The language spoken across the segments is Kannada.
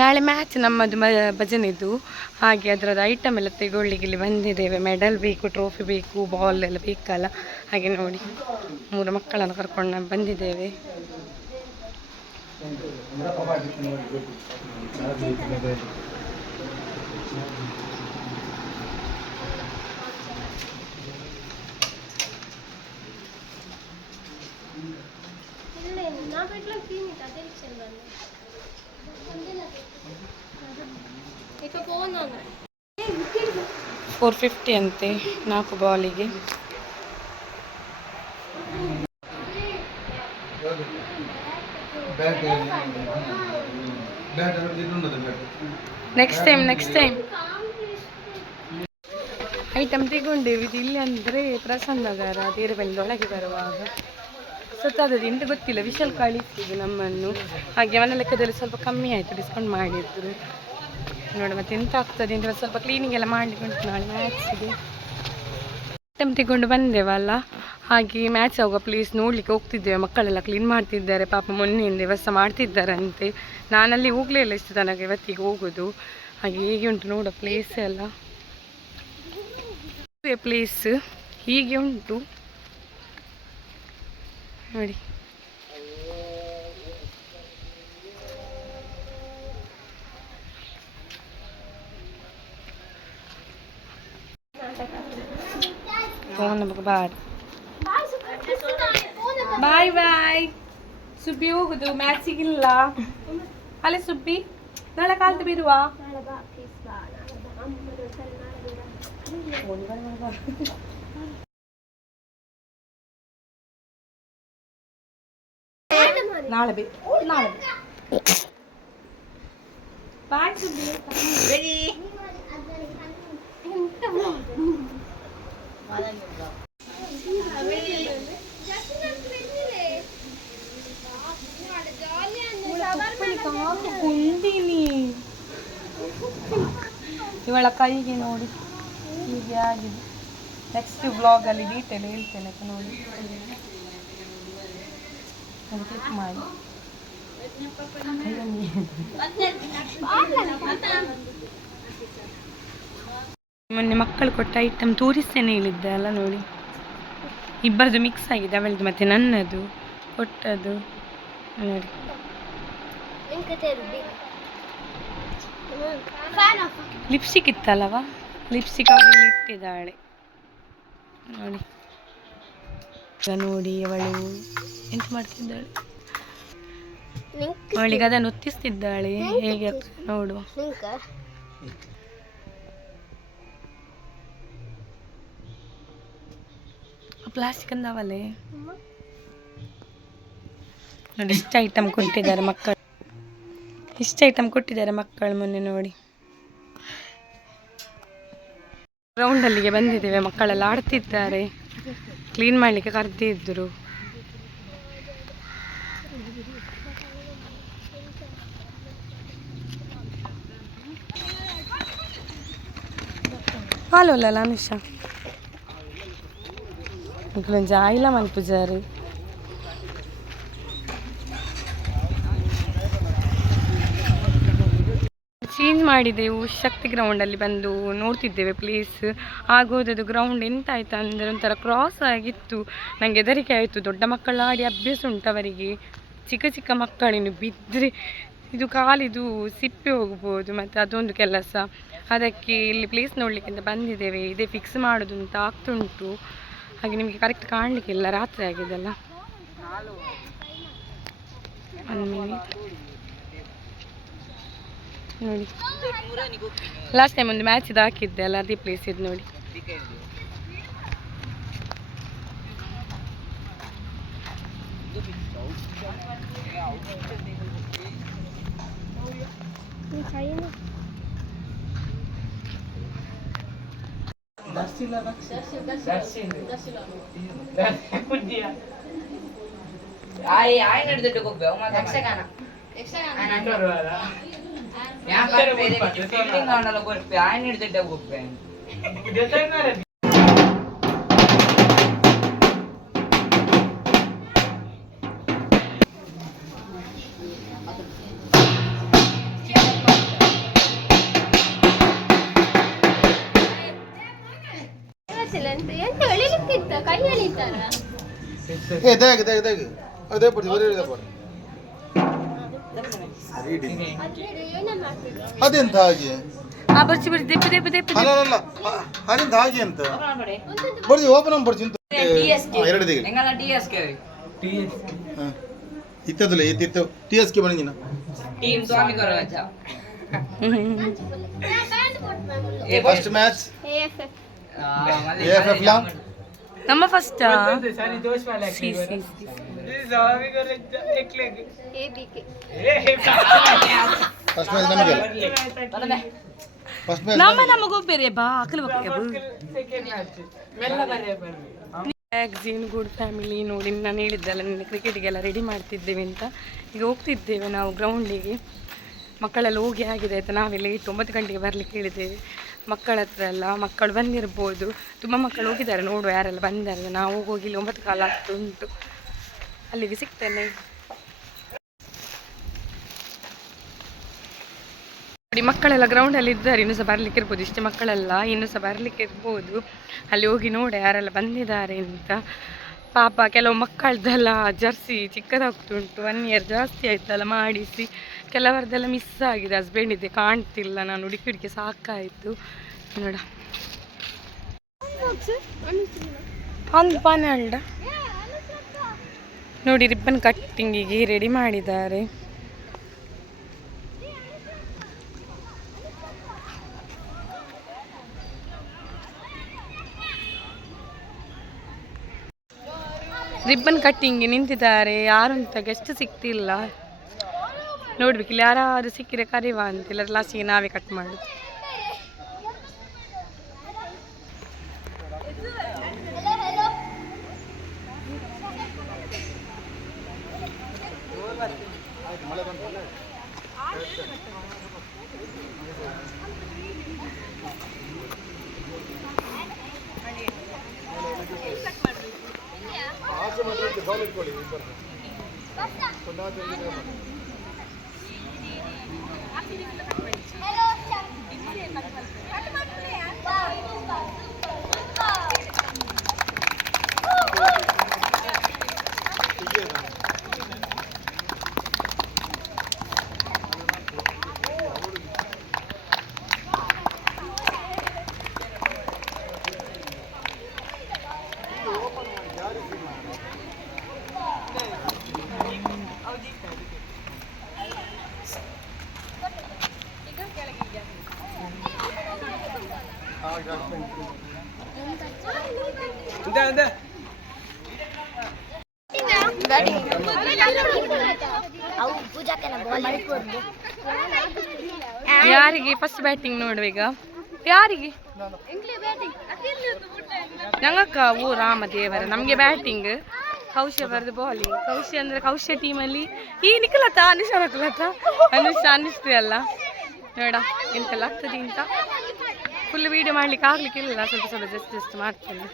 ನಾಳೆ ಮ್ಯಾಚ್ ನಮ್ಮದು ಭಜನೆದು, ಹಾಗೆ ಅದರದ್ದು ಐಟಮ್ ಎಲ್ಲ ತೆಗೊಳ್ಳಿಕ್ಕೆ ಇಲ್ಲಿ ಬಂದಿದ್ದೇವೆ. ಮೆಡಲ್ ಬೇಕು, ಟ್ರೋಫಿ ಬೇಕು, ಬಾಲ್ ಎಲ್ಲ ಬೇಕಲ್ಲ, ಹಾಗೆ ನೋಡಿ 3 ಮಕ್ಕಳನ್ನು ಕರ್ಕೊಂಡು ಬಂದಿದ್ದೇವೆ. $450 ಅಂತೆ 4 ಬಾಲಿಗೆ. ನೆಕ್ಸ್ಟ್ ಟೈಮ್ ಐಟಮ್ ತಗೊಂಡೇವೆ. ಇದು ಇಲ್ಲಿ ಅಂದರೆ ಪ್ರಸನ್ನ ನಗರ ದೇರಬೆಂದೊಳಗೆ ಬರುವಾಗ ಸತ್ತಾದದ್ದು ಎಂತ ಗೊತ್ತಿಲ್ಲ, ವಿಶಾಲ್ ಕಳಿಸಿದ್ದು ನಮ್ಮನ್ನು. ಹಾಗೆ ಅವನ ಲೆಕ್ಕದಲ್ಲಿ ಸ್ವಲ್ಪ ಕಮ್ಮಿ ಆಯಿತು, ಡಿಸ್ಕೌಂಟ್ ಮಾಡಿದ್ರು ನೋಡಿ. ಮತ್ತೆ ಎಂತ ಆಗ್ತದೆ ಅಂತ ಸ್ವಲ್ಪ ಕ್ಲೀನಿಂಗ್ ಎಲ್ಲ ಮಾಡಲಿಕ್ಕೆ ಉಂಟು ನಾಳೆ ಮ್ಯಾಚ್ಗೆ. ಐಟಮ್ ತಗೊಂಡು ಬಂದೇವಲ್ಲ, ಹಾಗೆ ಮ್ಯಾಚ್ ಆಗುವ ಪ್ಲೇಸ್ ನೋಡಲಿಕ್ಕೆ ಹೋಗ್ತಿದ್ದೇವೆ. ಮಕ್ಕಳೆಲ್ಲ ಕ್ಲೀನ್ ಮಾಡ್ತಿದ್ದಾರೆ, ಪಾಪ ಮೊನ್ನೆಯಿಂದ ವ್ಯವಸ್ಥೆ ಮಾಡ್ತಿದ್ದಾರಂತೆ. ನಾನಲ್ಲಿ ಹೋಗಲೇ ಇಲ್ಲ ಇಷ್ಟು ತನಕ, ಇವತ್ತಿಗೆ ಹೋಗೋದು. ಹಾಗೆ ಹೇಗೆ ಉಂಟು ನೋಡೋ ಪ್ಲೇಸ್ ಎಲ್ಲ, ಪ್ಲೇಸ್ ಹೀಗೆ ಉಂಟು ನೋಡಿ. ಬಾಯ್ ಬಾಯ್ ಸುಬ್ಬಿ, ಹೋಗುದು ಮ್ಯಾಚಿಗಿಲ್ಲ ಅಲ್ಲೇ ಸುಬ್ಬಿ, ನಾಳೆ ಕಾಲ್ತು ಬಿರುವ. ನಾಳೆ ಬಾಯ್ ಸುಬ್ಬಿ. ಕುಂಡಿನಿ ಇವಳ ಕೈಗೆ ನೋಡಿ ಹೀಗೆ ಆಗಿದೆ. ನೆಕ್ಸ್ಟ್ ಬ್ಲಾಗಲ್ಲಿ ಡೀಟೇಲ್ ಹೇಳ್ತೇನೆ ನೋಡಿ, ಕ್ಲಿಕ್ ಮಾಡಿ. ಮೊನ್ನೆ ಮಕ್ಕಳು ಕೊಟ್ಟ ಐಟಮ್ ತೋರಿಸ್ತೇನೆ ಹೇಳಿದ್ದೆ ಅಲ್ಲ ನೋಡಿ, ಇಬ್ಬರದು ಮಿಕ್ಸ್ ಆಗಿದೆ, ಅವಳದು ಮತ್ತೆ ನನ್ನದು ಕೊಟ್ಟದ್ದು ನೋಡಿ. ಲಿಪ್ಸ್ಟಿಕ್ ಇತ್ತಲ್ಲವ, ಲಿಪ್ಸ್ಟಿಕ್ ಅವಳಲ್ಲಿ ಇಟ್ಟಿದ್ದಾಳೆ ನೋಡಿ. ನೋಡಿ ಅವಳು ಎಂತ ಮಾಡ್ತಿದ್ದಾಳೆ, ಅವಳಿಗೆ ಅದನ್ನು ಒತ್ತಿಸ್ತಿದ್ದಾಳೆ. ಹೇಗೆ ನೋಡುವ. ಪ್ಲಾಸ್ಟಿಕ್ ಅಂದವಲ್ಲೇ ನೋಡಿ. ಇಷ್ಟು ಐಟಮ್ ಕೊಟ್ಟಿದ್ದಾರೆ ಮಕ್ಕಳು, ಮೊನ್ನೆ ನೋಡಿ. ಗ್ರೌಂಡಲ್ಲಿಗೆ ಬಂದಿದ್ದೇವೆ, ಮಕ್ಕಳೆಲ್ಲ ಆಡ್ತಿದ್ದಾರೆ. ಕ್ಲೀನ್ ಮಾಡಲಿಕ್ಕೆ ಕರೆದಿದ್ದರು. ಹಾಲೋಲ್ಲ ಅನುಷಾ ಜಾಯಿಲ್ಲ ಮಲ್ಪುಜಾರು. ಚೇಂಜ್ ಮಾಡಿದೆವು, ಶಕ್ತಿ ಗ್ರೌಂಡಲ್ಲಿ ಬಂದು ನೋಡ್ತಿದ್ದೇವೆ ಪ್ಲೇಸ್. ಆಗೋದದು ಗ್ರೌಂಡ್ ಎಂತ ಆಯ್ತು ಅಂದರೆ ಒಂಥರ ಕ್ರಾಸ್ ಆಗಿತ್ತು. ನನಗೆ ಹೆದರಿಕೆ ಆಯಿತು. ದೊಡ್ಡ ಮಕ್ಕಳು ಆಡಿ ಅಭ್ಯಾಸ ಉಂಟು ಅವರಿಗೆ, ಚಿಕ್ಕ ಮಕ್ಕಳೇನು ಬಿದ್ದರೆ ಇದು ಕಾಲಿದು ಸಿಪ್ಪೆ ಹೋಗ್ಬೋದು, ಮತ್ತು ಅದೊಂದು ಕೆಲಸ. ಅದಕ್ಕೆ ಇಲ್ಲಿ ಪ್ಲೇಸ್ ನೋಡಲಿಕ್ಕೆ ಅಂತ ಬಂದಿದ್ದೇವೆ. ಇದೇ ಫಿಕ್ಸ್ ಮಾಡೋದು ಅಂತ ಆಗ್ತುಂಟು. ಹಾಗೆ ನಿಮಗೆ ಕರೆಕ್ಟ್ ಕಾಣಲಿಕ್ಕಿಲ್ಲ, ರಾತ್ರಿ ಆಗಿದೆಲ್ಲ. 1 ಮಿನಿಟ್ ನೋಡಿ. ಲಾಸ್ಟ್ ಟೈಮ್ ಒಂದು ಮ್ಯಾಚ್ ಇದು ಹಾಕಿದ್ದೆ ಅಲ್ಲ, ಅದೇ ಪ್ಲೇಸ್ ಇದು ನೋಡಿ. ಅದೆಂತ ಹಾಗೆ ಬರ್ಚಿ ಬರ್ಚಿ ದೆಪ್ಪೆ ದೆಪ್ಪೆ ದೆಪ್ಪೆ ಅಲ್ಲ ಅದೆಂತ ಹಾಗೆ ಅಂತ ಬರ್ಜಿ ಓಪನ್ ಬರ್ಜಿ ಎರಡು ದಿಗೆ ಇತ್ತದಲ್ಲ ಇತ್ತಿತ್ತು ಟಿ ಎಸ್ ಕೆ ಬಂದಿನ ಫಸ್ಟ್ ಮ್ಯಾಚ್ ಎಎಫ್ಎಫ್ ಲಾ ನಮ್ಮ ಫಸ್ಟ್ ಫಸ್ಟ್ ಮ್ಯಾಚ್ ನಮಗೆ ಫಸ್ಟ್ ಮ್ಯಾಚ್ ನಮಗೂ ಬೇರೆ ಬಾ ಅಕಲ್ ಮ್ಯಾಗ್ಝಿನ್ ಗುಡ್ ಫ್ಯಾಮಿಲಿ ನೋಡಿ ನಾನು ಹೇಳಿದ್ದಲ್ಲ ನಿನ್ನೆ ಕ್ರಿಕೆಟಿಗೆಲ್ಲ ರೆಡಿ ಮಾಡ್ತಿದ್ದೇವೆ ಅಂತ. ಈಗ ಹೋಗ್ತಿದ್ದೇವೆ ನಾವು ಗ್ರೌಂಡಿಗೆ. ಮಕ್ಕಳೆಲ್ಲ ಹೋಗಿ ಆಗಿದೆ ಆಯಿತಾ. ನಾವೆಲ್ಲ 9 ಗಂಟೆಗೆ ಬರಲಿಕ್ಕೆ ಹೇಳಿದ್ದೇವೆ ಮಕ್ಕಳ ಹತ್ರ ಎಲ್ಲ. ಮಕ್ಕಳು ಬಂದಿರ್ಬೋದು, ತುಂಬ ಮಕ್ಕಳು ಹೋಗಿದ್ದಾರೆ. ನೋಡುವ ಯಾರೆಲ್ಲ ಬಂದಿದ್ದಾರೆ. ನಾವು ಹೋಗಿ 9 ಕಾಲ ಉಂಟು, ಅಲ್ಲಿಗೆ ಸಿಗ್ತೇನೆ ನೋಡಿ. ಮಕ್ಕಳೆಲ್ಲ ಗ್ರೌಂಡಲ್ಲಿ ಇದ್ದಾರೆ, ಇನ್ನೂ ಸಹ ಬರಲಿಕ್ಕೆ ಇರ್ಬೋದು. ಇಷ್ಟೇ ಮಕ್ಕಳೆಲ್ಲ ಇನ್ನೂ ಸಹ ಬರಲಿಕ್ಕೆ ಇರ್ಬೋದು. ಅಲ್ಲಿ ಹೋಗಿ ನೋಡಿ ಯಾರೆಲ್ಲ ಬಂದಿದ್ದಾರೆ ಅಂತ. ಪಾಪ ಕೆಲವು ಮಕ್ಕಳದೆಲ್ಲ ಜರ್ಸಿ ಚಿಕ್ಕದಾಗ್ತುಂಟು, 1 ಇಯರ್ ಜಾಸ್ತಿ ಆಯ್ತಲ್ಲ ಮಾಡಿಸಿ. ಕೆಲವರದೆಲ್ಲ ಮಿಸ್ ಆಗಿದೆ, ಹಸ್ಬೆಂಡ್ ಇದೆ ಕಾಣ್ತಿಲ್ಲ. ನಾನು ಹುಡುಕಿ ಸಾಕಾಯಿತು ನೋಡ. ಪನ್ನಲ್ಡ ನೋಡಿ, ರಿಬ್ಬನ್ ಕಟ್ಟಿಂಗಿಗೆ ರೆಡಿ ಮಾಡಿದ್ದಾರೆ. ರಿಬ್ಬನ್ ಕಟ್ಟಿಂಗ್ ನಿಂತಿದ್ದಾರೆ. ಯಾರು ಅಂತ ಗೆಸ್ಟ್ ಸಿಗ್ತಿಲ್ಲ. ನೋಡ್ಬೇಕಿಲ್ಲ, ಯಾರಾದ್ರು ಸಿಕ್ಕಿದ್ರೆ ಕರಿವ ಅಂತಿಲ್ಲ. ಲಾಸ್ಟಿಗೆ ನಾವೇ ಕಟ್ ಮಾಡೋದು. ಯಾರಿಗೆ ಫಸ್ಟ್ ಬ್ಯಾಟಿಂಗ್ ನೋಡುವೀಗ? ಯಾರಿಗೆ? ನಂಗಕ್ಕ ಓ ರಾಮದೇವರ. ನಮಗೆ ಬ್ಯಾಟಿಂಗ್, ಕೌಶ್ಯ ಬರೆದು ಬಾಲಿಂಗ್. ಕೌಶ್ಯ ಅಂದರೆ ಕೌಶ್ಯ ಟೀಮಲ್ಲಿ ಈ ನಿಖಲತಾ, ಅನುಷಾ ನಕಲತಾ, ಅನುಶ್ರೀ ಅಲ್ಲ ನೋಡ ಎಂತೆಲ್ಲ ಆಗ್ತದೆ ಅಂತ. ಫುಲ್ ವೀಡಿಯೋ ಮಾಡ್ಲಿಕ್ಕೆ ಆಗ್ಲಿಕ್ಕಿಲ್ಲ, ಸ್ವಲ್ಪ ಜಸ್ಟ್ ಮಾಡ್ತೇನೆ.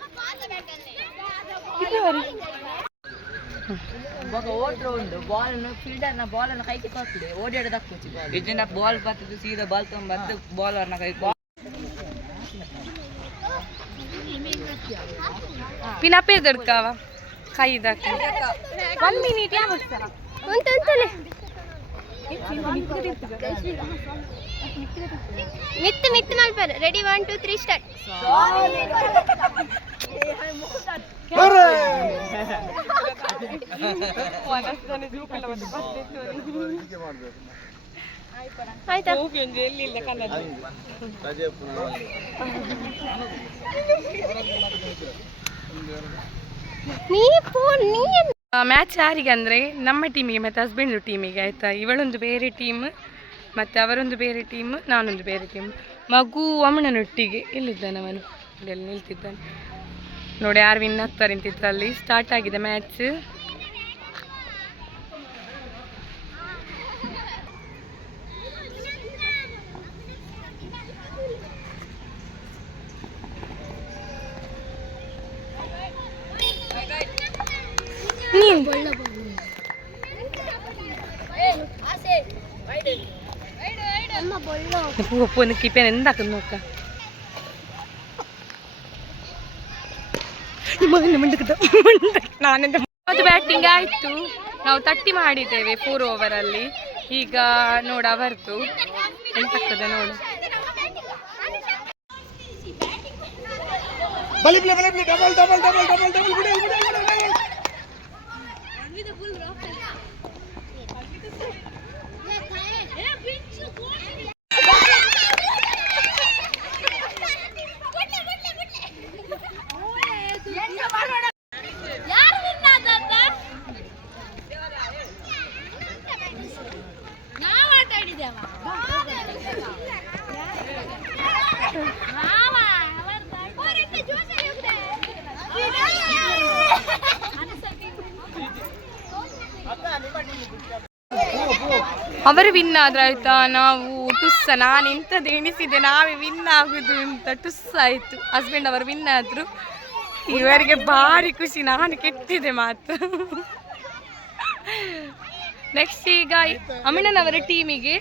ಬಾಲನ್ನು ಫೀಲ್ಡರ್ನ ಬಾಲನ್ನು ಕೈಗೆ ಕೊಟ್ಟಿದೆ, ಓಡಾಡೋದಕ್ಕೆ ಇದನ್ನ ಬಾಲ್ ಬರ್ತಿದ್ದು ಸೀದಾ ಬಾಲ್ ತೊಗೊಂಬರ್ದು ಬಾಲರ್ನ ಕೈ पिनापे दड़कावा खाई दाक 1 मिनिट या बस्सा उंतले मित मल्पर रेडी 1 2 3 स्टार्ट अरे ವಾನಸ್ತಾನೆ ಜೂಕಲ್ಲ ಮತ್ತೆ ಬರ್ತೇನೆ ಆಯ್ತಾ ಹೋಗಿ ಒಂದು ಎಲ್ಲಿ ಇಲ್ಲ ಕನ್ನಡ ಮ್ಯಾಚ್ ಯಾರಿಗೆ ಅಂದರೆ ನಮ್ಮ ಟೀಮಿಗೆ ಮತ್ತು ಹಸ್ಬೆಂಡ್ ಟೀಮಿಗೆ ಆಯಿತಾ. ಇವಳೊಂದು ಬೇರೆ ಟೀಮ್ ಮತ್ತು ಅವರೊಂದು ಬೇರೆ ಟೀಮ್, ನಾನೊಂದು ಬೇರೆ ಟೀಮ್. ಮಗು ಅಮ್ಮನೊಟ್ಟಿಗೆ ಇಲ್ಲಿದ್ದಾನೆ, ಅವನು ಇಲ್ಲಿ ನಿಲ್ತಿದ್ದಾನೆ ನೋಡಿ. ಯಾರು ವಿನ್ ಆಗ್ತಾರೆ ಅಂತಿದ್ರಲ್ಲಿ. ಸ್ಟಾರ್ಟ್ ಆಗಿದೆ ಮ್ಯಾಚ್. പൂവൊന്ന് കിപ്പൻ എന്താക്കുന്നു നോക്ക. ನಾನೆಂತ ಅದು ಬ್ಯಾಟಿಂಗ್ ಆಯಿತು. ನಾವು 30 ಮಾಡಿದ್ದೇವೆ 4 ಓವರಲ್ಲಿ. ಈಗ ನೋಡ ಅವರದು ಎಂತಾಗ್ತದೆ ನೋಡು. ಅವರು ವಿನ್ ಆದ್ರೆ ಆಯ್ತಾ, ನಾವು ಟುಸ್ಸ, ನಾನು ಎಂಥದ್ದು ಎಣಿಸಿದ್ದೆ ನಾವೇ ವಿನ್ ಆಗುದು ಅಂತ. ಟುಸ್ ಆಯಿತು, ಹಸ್ಬೆಂಡ್ ಅವರು ವಿನ್ ಆದರು. ಇವರಿಗೆ ಭಾರಿ ಖುಷಿ, ನಾನು ಕೆಟ್ಟಿದೆ ಮಾತು. ನೆಕ್ಸ್ಟ್ ಈಗ ಅಮಿಣನವರ ಟೀಮಿಗೆ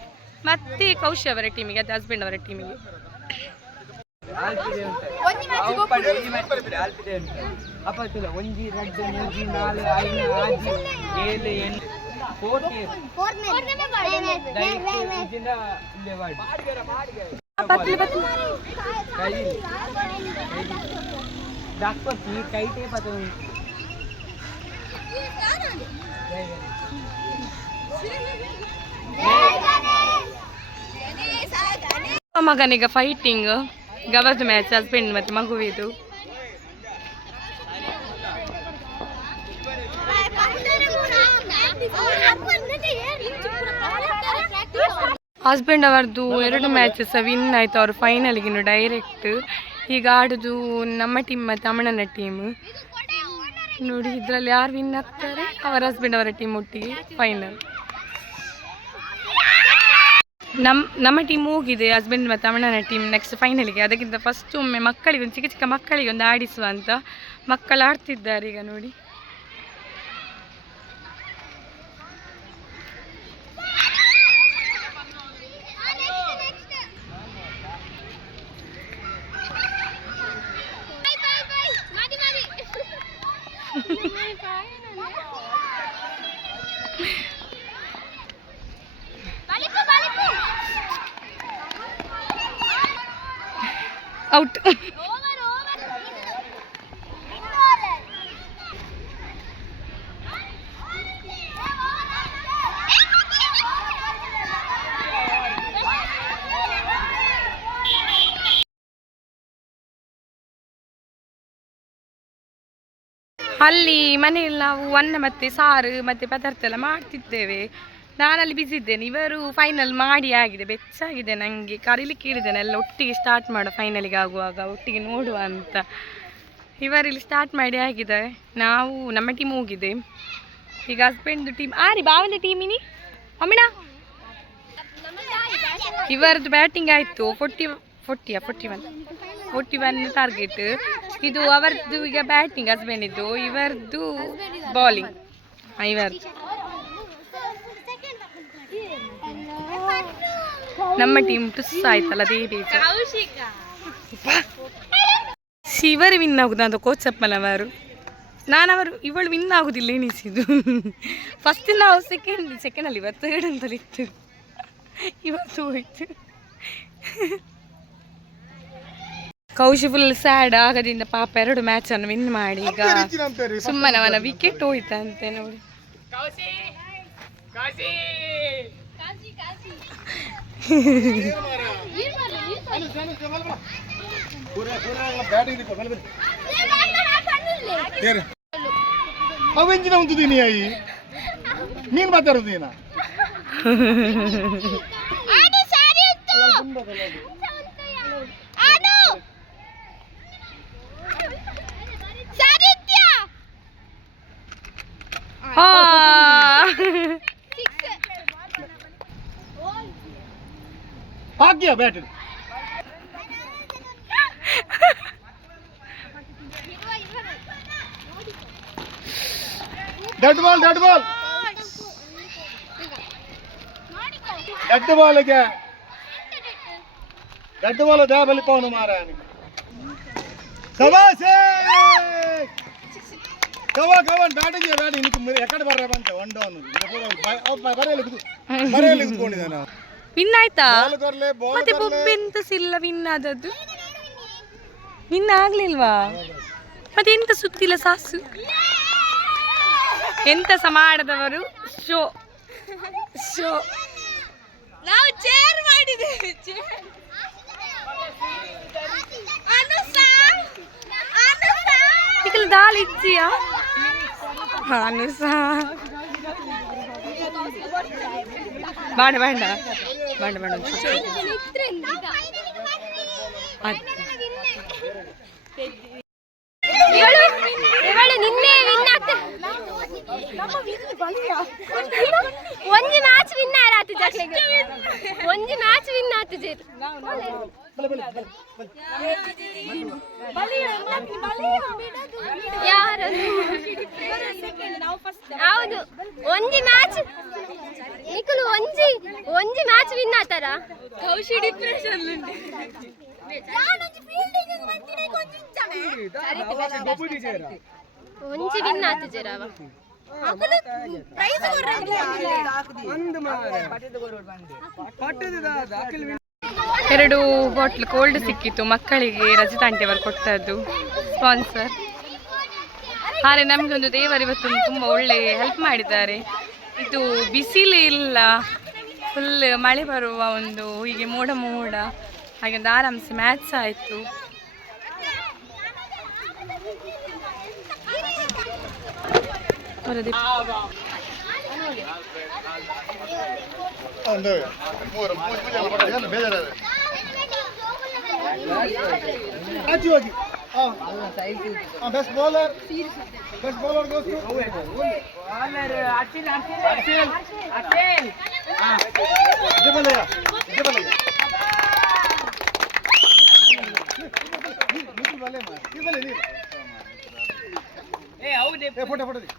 ಮತ್ತೆ ಕೌಶಿ ಅವರ ಟೀಮಿಗೆ, ಅದು ಹಸ್ಬೆಂಡ್ ಅವರ ಟೀಮಿಗೆ. ಮಗನಿಗೆ ಫೈಟಿಂಗ್, ಗವರ್ದು ಮ್ಯಾಚ್ ಹಸ್ಬೆಂಡ್ ಮತ್ತೆ ಮಗುವಿದು. ಹಸ್ಬೆಂಡ್ ಅವರದ್ದು 2 ಮ್ಯಾಚಸ್ ವಿನ್ ಆಯಿತು. ಅವರು ಫೈನಲ್ಗೆ ಇನ್ನು ಡೈರೆಕ್ಟ್. ಈಗ ಆಡೋದು ನಮ್ಮ ಟೀಮ್ ಮತ್ತು ಅಮ್ಮಣ್ಣನ ಟೀಮ್. ನೋಡಿ ಇದರಲ್ಲಿ ಯಾರು ವಿನ್ ಆಗ್ತಾರೆ, ಅವರ ಹಸ್ಬೆಂಡ್ ಅವರ ಟೀಮ್ ಒಟ್ಟಿಗೆ ಫೈನಲ್. ನಮ್ಮ ಟೀಮ್ ಹೋಗಿದೆ, ಹಸ್ಬೆಂಡ್ ಮತ್ತು ಅಮ್ಮಣ್ಣನ ಟೀಮ್ ನೆಕ್ಸ್ಟ್ ಫೈನಲ್ಗೆ. ಅದಕ್ಕಿಂತ ಫಸ್ಟ್ ಒಮ್ಮೆ ಮಕ್ಕಳಿಗೆ ಒಂದು ಚಿಕ್ಕ ಚಿಕ್ಕ ಮಕ್ಕಳಿಗೆ ಒಂದು ಆಡಿಸುವ ಅಂತ ಮಕ್ಕಳು ಆಡ್ತಿದ್ದಾರೆ ಈಗ ನೋಡಿ. ಔಟ್. ಅಲ್ಲಿ ಮನೆಯಲ್ಲಿ ನಾವು ಅನ್ನ ಮತ್ತು ಸಾರು ಮತ್ತು ಪದಾರ್ಥ ಎಲ್ಲ ಮಾಡ್ತಿದ್ದೇವೆ. ನಾನಲ್ಲಿ ಬಿಸಿ ಇದ್ದೇನೆ. ಇವರು ಫೈನಲ್ ಮಾಡಿ ಆಗಿದೆ, ಬೆಚ್ಚಾಗಿದೆ. ನನಗೆ ಕರೀಲಿಕ್ಕೆ ಹೇಳಿದ್ದೇನೆ ಎಲ್ಲ ಒಟ್ಟಿಗೆ ಸ್ಟಾರ್ಟ್ ಮಾಡೋ, ಫೈನಲಿಗೆ ಆಗುವಾಗ ಒಟ್ಟಿಗೆ ನೋಡುವ ಅಂತ. ಇವರಿಲ್ಲಿ ಸ್ಟಾರ್ಟ್ ಮಾಡಿ ಆಗಿದೆ. ನಾವು ನಮ್ಮ ಟೀಮ್ ಹೋಗಿದೆ. ಈಗ ಹಸ್ಬೆಂಡ್ ಟೀಮ್ ಆರಿ ಬಾವಂದ ಟೀಮಿನಿ ಅಮ್ಮಿಣ. ಇವರದ್ದು ಬ್ಯಾಟಿಂಗ್ ಆಯಿತು. 41 ಟಾರ್ಗೆಟ್. ಇದು ಅವರದ್ದು ಈಗ ಬ್ಯಾಟಿಂಗ್ ಹಸ್ಬೆಂಡಿದ್ದು, ಇವರದ್ದು ಬಾಲಿಂಗ್. ಇವರದ್ದು ನಮ್ಮ ಟೀಮ್ ಟುಸ್ ಆಯ್ತಲ್ಲ, ಅದೇ ಬೇಜ. ಶಿವರು ವಿನ್ ಆಗುದು ಅಂತ ಕೋಚಪ್ಪನವರು. ಅವರು ಇವಳು ವಿನ್ ಆಗುದಿಲ್ಲ ಎನಿಸಿದ್ದು. ಫಸ್ಟ್ ನಾವು ಸೆಕೆಂಡಲ್ಲಿ 2 ಅಂತಲ್ಲಿ ಇತ್ತು, ಇವತ್ತು ಹೋಯ್ತು. ಕೌಶಿ ಫುಲ್ ಸ್ಯಾಡ್ ಆಗದಿಂದ ಪಾಪ 2 ಮ್ಯಾಚನ್ನು ವಿನ್ ಮಾಡಿ ಈಗ ಸುಮ್ಮನೆ ಅವನ ವಿಕೆಟ್ ಹೋಯ್ತಂತೆ ನೋಡಿ. ಅವೆಂಜಿನ ಉಂಟುದೀನಿ ಅಯ್ಯಿ ನೀನು ಮಾತಾಡೋದು ನೀನ भाग्य bat dead ball dead ball क्या डेड बॉल दे बलि पवन मारा शाबाश ಕವನ್ ಬ್ಯಾಟಿಂಗ್ ಬ್ಯಾಟಿಂಗ್ ನಿಮಗೆ ಎಕಡೆ ಬರ್ರೆ ಬಂತೆ ಒನ್ ಡೌನ್ ಬರೆಯಲ್ಲಿ ಕುತ್ಕೊಂಡಿದ್ದಾನೆ ನಾವು ವಿನ್ ಆಯ್ತಾ ಬಾಲ್ ಕೊರ್ಲೆ ಮತ್ತೆ ಬೊಬ್ಬೆಂತ ಇಲ್ಲ ವಿನ್ ಆದದ್ದು ವಿನ್ ಆಗ್ಲಿಲ್ವಾ ಮತ್ತೆ ಎಂತ ಸುತ್ತಿಲ್ಲ ಸಾಸು ಎಂತ ಸಹ ಮಾಡದವರು ಶೋ ಶೋ ನಾವು ಚೇರ್ ಮಾಡಿದ್ದೇವೆ ಇಕಲ್ ದಾಲ್ ಇಜ್ಜಿಯಾ ಅನುಸ ಬಾಡ ಬೇಡ ಬೇಡ ಬೇಡ ಒಂಜಿ ಮ್ಯಾಚ್ ವಿನ್ ಆಯ್ತು ಜಕ್ಲೆಗೆ ಒಂಜಿ ಮ್ಯಾಚ್ ವಿನ್ ಆಯ್ತು ಜೇರ್ ಯಾರು ಹೌದು ಒಂಜಿ ಮ್ಯಾಚ್ ನಿಖಿಲ್ ಒಂಜಿ ಮ್ಯಾಚ್ ವಿನ್ ಆತಾರ ಕೌಶಿ ಡಿಪ್ರೆಷನ್ ಒಂಜಿ ವಿನ್ ಆಯ್ತು ಜೇರ್ ಅವ ಎರಡು ಬಾಟ್ಲ್ ಕೋಲ್ಡ್ ಸಿಕ್ಕಿತ್ತು ಮಕ್ಕಳಿಗೆ ರಜತ ಆಂಟಿ ಅವರು ಕೊಟ್ಟದ್ದು ಸ್ಪಾನ್ಸರ್. ಹಾಗೆ ನಮಗೊಂದು ದೇವರು ಇವತ್ತು ತುಂಬ ಒಳ್ಳೆ ಹೆಲ್ಪ್ ಮಾಡಿದ್ದಾರೆ. ಇದು ಬಿಸಿಲೇ ಇಲ್ಲ, ಫುಲ್ ಮಳೆ ಬರುವ ಒಂದು ಹೀಗೆ ಮೋಡ ಮೋಡ ಹಾಗೆ ಒಂದು ಆರಾಮ್ಸೆ ಮ್ಯಾಚ್ ಆಯಿತು. Best bowler goes to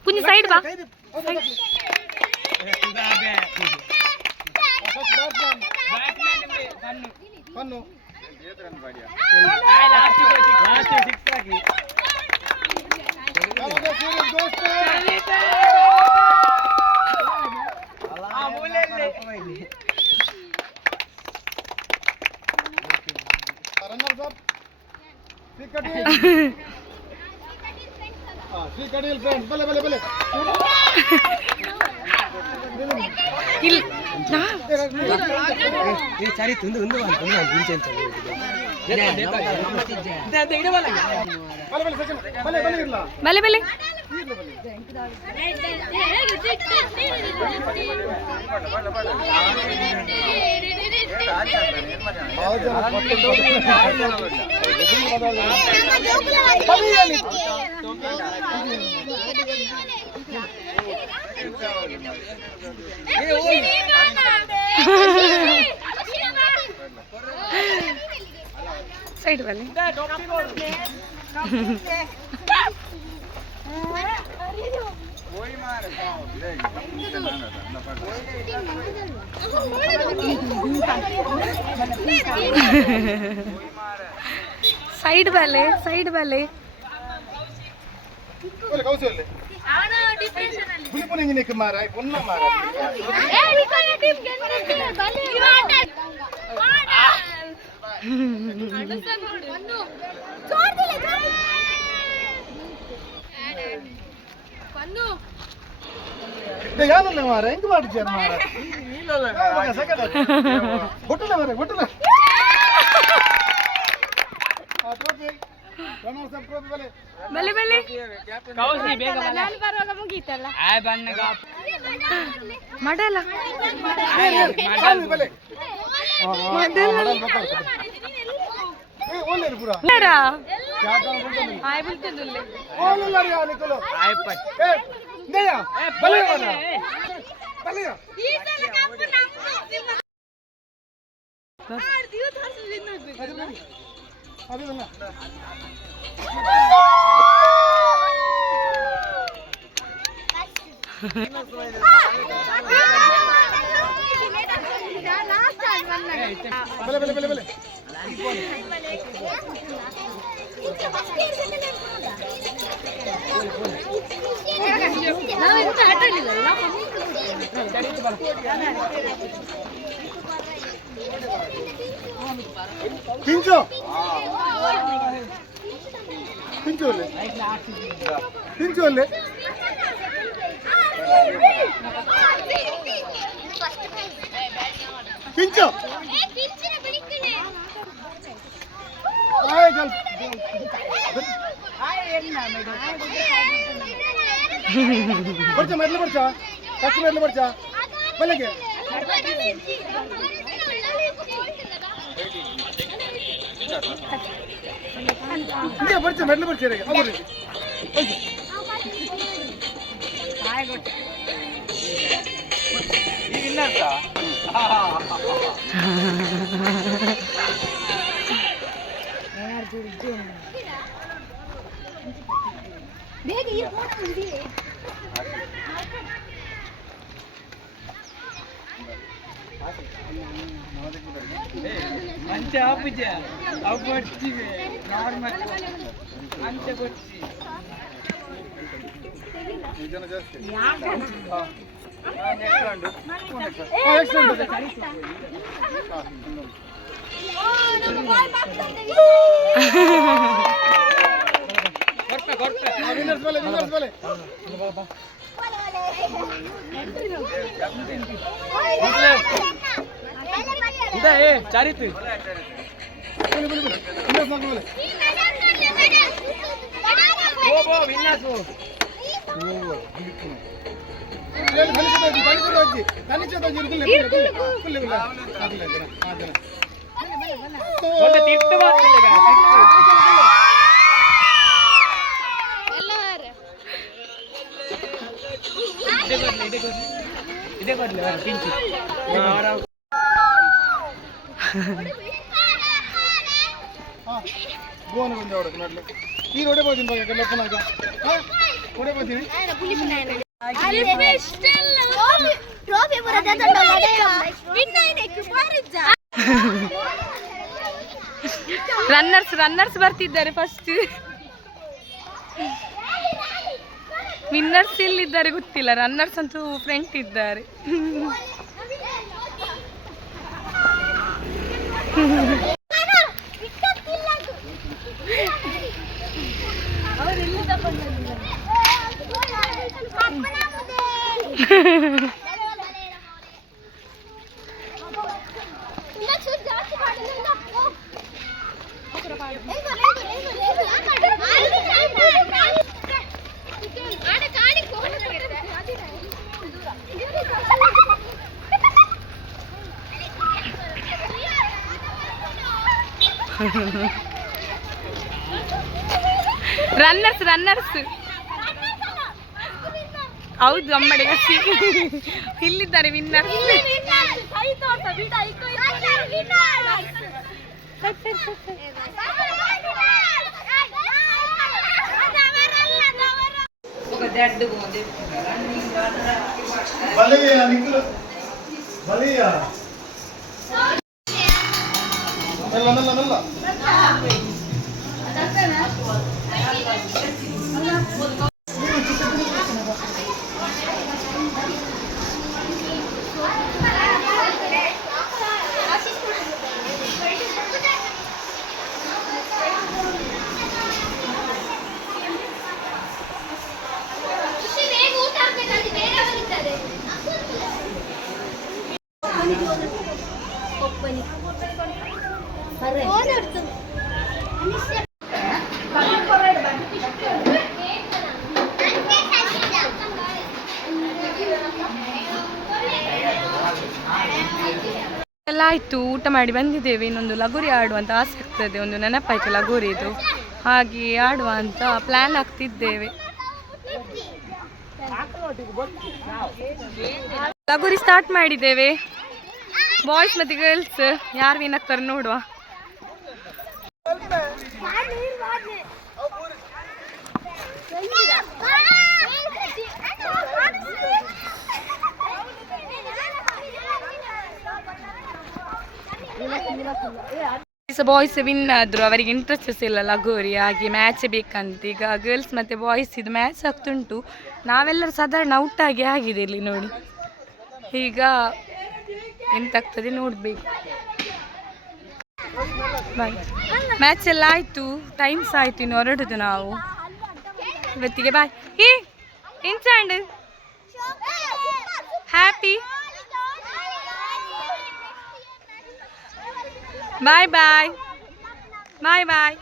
Kunhi side ಬಾ. ಪನ್ನು ರನ್ನರ್ಸ್ ಅಪ್ ಶ್ರೀಕಟೀಲ್ ಫ್ರೆಂಡ್ಸ್ ಬಲೆ ಬಲೆ ಬಲೆ ಇಲ್ಲಿ ಸರಿ ತುಂದು ಒಂದು ಬಲೆ ಬಲೆ ಸೈಡ್ ಬಲೆ ಸೈಡ್ ಬಲೆ ಸೈಡ್ ಬಲೆ ಕೌಶಲ್ಯ ಪುಲಿಪುನಿಂಗಿ ನಿಕ್ಕ ಮಾರ ಪುನ್ನ ಮಾರ ಯಾನಲ್ಲ ಮಾರ ಹೆಂಗ್ ಮಾಡ್ತೀಯ ಮಾರ ಗೊಟ್ಟಲ್ಲ ಮಾರ ಗೊಟ್ಟಲ್ಲ ಬಲೆ ಬಲೆ ಮಾಡಲ್ಲ ಬಲೆ ಬಲೆ ಬಲೆ ಬಲೆ ನಾವೆಂತ ಆಟ ಆಡಲಿಲ್ಲಲ್ಲ. ಕಿಂಚು ಕಿಂಚು ಅಲ್ಲೇ ಕಿಂಚು ಅಲ್ಲೇ ಕಿಂಚು ಬರ್ಚ ಮೆಟ್ಲು ಬರ್ಚ ಫಸ್ಟ್ ಮೆಟ್ಲು ಬರ್ಚ ಬೆಳಗ್ಗೆ ಬರ್ಚ ಮೆಟ್ಲು ಬರ್ಚ ಅವ್ರಿ ಅಂತೆ ಆಪುಜ ಅವು ಬರ್ತಿವೆ ನಾರ್ಮಲ್ ಅಂತೆ ಬರ್ತಿ ಜನ ಜಾಸ್ತಿ ಚಾರಿತ್ ವಿನ್ಯಾಸು ಒಂದು ತಿಟ್ಟು ಮಾಡ್ತಿಲ್ಲ ಇದೇ ಬರ್ಲಿ ತಿಂಚು ಗೋನ ಬಂದ ಅವರಕ್ಕೆ ನಡ್ಲು ಈ ರೋಡೆ ಹೋಗ್ತೀನಿ ಬಗ್ಗೆ ಲೆಪ್ಪನಾಗ ರೋಡೆ ಹೋಗ್ತೀನಿ ರನ್ನರ್ಸ್ ಬರ್ತಿದ್ದಾರೆ ಫಸ್ಟ್. ವಿನ್ನರ್ಸ್ ಎಲ್ಲಿದ್ದಾರೆ ಗೊತ್ತಿಲ್ಲ, ರನ್ನರ್ಸ್ ಅಂತೂ ಫ್ರಂಟ್ ಇದ್ದಾರೆ. ರನ್ನರ್ಸ್ ಹೌದು ಅಮ್ಮಡೆ ಇಲ್ಲಿದ್ದಾರೆ ವಿನ್ನರ್ಸ್. ಮೆಲ್ಲ ಮೆಲ್ಲ ಮೆಲ್ಲ ಎಲ್ಲ ಆಯಿತು, ಊಟ ಮಾಡಿ ಬಂದಿದ್ದೇವೆ. ಇನ್ನೊಂದು ಲಗೋರಿ ಆಡುವಂತ ಆಸೆ ಆಗ್ತದೆ, ಒಂದು ನೆನಪಾಯ್ತು ಲಗೋರಿದು, ಹಾಗೆ ಆಡುವ ಅಂತ ಪ್ಲಾನ್ ಆಗ್ತಿದ್ದೇವೆ. ಲಗೋರಿ ಸ್ಟಾರ್ಟ್ ಮಾಡಿದ್ದೇವೆ. ಬಾಯ್ಸ್ ಮತ್ತೆ ಗರ್ಲ್ಸ್ ಯಾರು ವಿನ್ ಆಗ್ತಾರೆ ನೋಡುವ. ಬಾಯ್ಸ್ ವಿನ್ ಆದರು, ಅವರಿಗೆ ಇಂಟ್ರೆಸ್ಟಸ್ ಇಲ್ಲ ಲಗೋರಿ, ಹಾಗೆ ಮ್ಯಾಚ್ ಬೇಕಂತ. ಈಗ ಗರ್ಲ್ಸ್ ಮತ್ತು ಬಾಯ್ಸ್ ಇದು ಮ್ಯಾಚ್ ಆಗ್ತುಂಟು. ನಾವೆಲ್ಲರೂ ಸಾಧಾರಣ ಔಟ್ ಆಗಿದೆ ಇಲ್ಲಿ ನೋಡಿ. ಈಗ ಎಂತಾಗ್ತದೆ ನೋಡಬೇಕು. ಬಾಯ್. ಮ್ಯಾಚ್ ಎಲ್ಲ ಆಯಿತು, ಟೈಮ್ಸ್ ಆಯಿತು, ಇನ್ನು ಹೊರಡುದು ನಾವು ಇವತ್ತಿಗೆ. ಬಾಯ್. ಇನ್ಸ್ಯಾಂಡ್ ಹ್ಯಾಪಿ ಬಾಯ್ ಬಾಯ್ ಬಾಯ್ ಬಾಯ್.